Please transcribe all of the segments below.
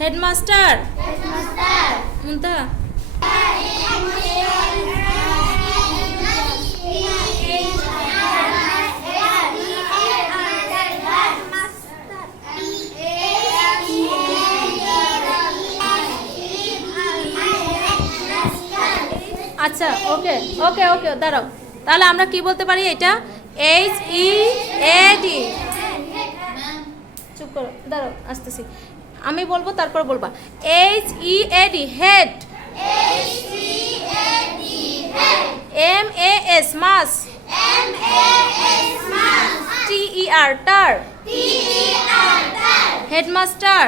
Headmaster Munta আচ্ছা ওকে ওকে ওকে দাঁড়াও। তাহলে আমরা কি বলতে পারি এটা? এইচ ই এ ডি চুপ করো দাঁড়াও আসতেছি। আমি বলব, তারপর বলবা। H E A D head M A S mas T E R ter headmaster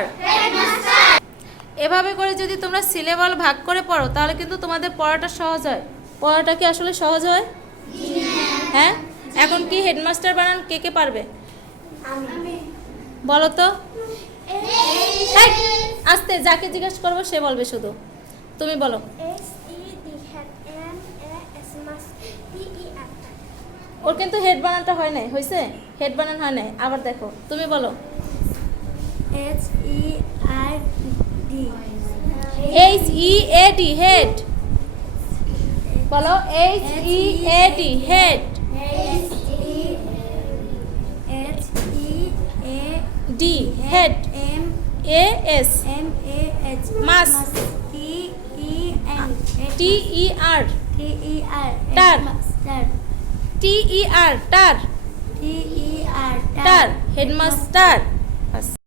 এভাবে করে যদি তোমরা সিলেবাল ভাগ করে পড়ো, তাহলে কিন্তু তোমাদের পড়াটা সহজ হয়। পড়াটা কি আসলে সহজ হয়? হ্যাঁ? এখন কি হেডমাস্টার বানান, কে কে পারবে? বলো তো। আস্তে যাকে জিজ্ঞেস করব সে বলবে শুধু। তুমি বলো। ওর কিন্তু হেড বানানটা হয় নাই হয়েছে হেড বানান হয় নাই। আবার দেখো তুমি বলো। E I D H E A D head বলো H E A D head D head M A S M A H mas T E N T E R T E R ter T E R ter T E R ter headmaster